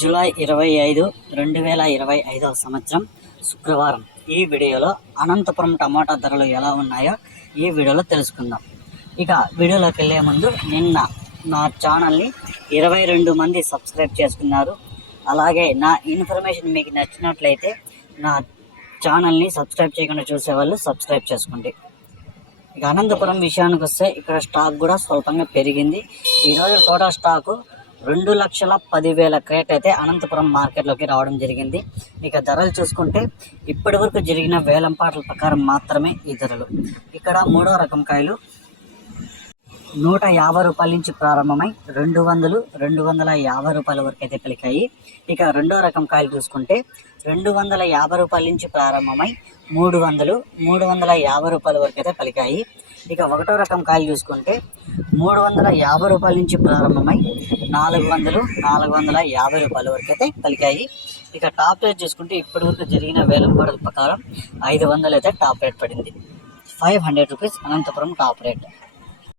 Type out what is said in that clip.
July 25, 2025 సంవత్సరం శుక్రవారం. ఈ వీడియోలో అనంతపురం టమాటా ధరలు ఎలా ఉన్నాయో ఈ వీడియోలో తెలుసుకుందాం. ఇక వీడియోలోకి వెళ్ళే ముందు నిన్న నా ఛానల్ని 22 మంది సబ్స్క్రైబ్ చేసుకున్నారు. అలాగే నా ఇన్ఫర్మేషన్ మీకు నచ్చినట్లయితే నా ఛానల్ని సబ్స్క్రైబ్ చేయకుండా చూసేవాళ్ళు సబ్స్క్రైబ్ చేసుకోండి. ఇక అనంతపురం విషయానికి వస్తే ఇక్కడ స్టాక్ కూడా స్వల్పంగా పెరిగింది. ఈరోజు టోటల్ స్టాకు 2,10,000 క్రేట్ అయితే అనంతపురం మార్కెట్లోకి రావడం జరిగింది. ఇక ధరలు చూసుకుంటే ఇప్పటి వరకు జరిగిన వేలంపాట్ల ప్రకారం మాత్రమే ఈ ధరలు. ఇక్కడ మూడో రకం కాయలు 150 రూపాయల నుంచి ప్రారంభమై 200, 250 రూపాయల వరకు అయితే పలికాయి. ఇక రెండో రకం కాయలు చూసుకుంటే 250 రూపాయల నుంచి ప్రారంభమై 300, 350 రూపాయల వరకు అయితే పలికాయి. ఇక ఒకటో రకం కాయలు చూసుకుంటే 350 రూపాయల నుంచి ప్రారంభమై 400, 450 రూపాయల వరకు అయితే పలికాయి. ఇక టాప్ రేట్ చూసుకుంటే ఇప్పటి వరకు జరిగిన వేలంపాట్ల ప్రకారం 500 అయితే టాప్ రేట్ పడింది. 500 రూపీస్ అనంతపురం టాప్ రేట్.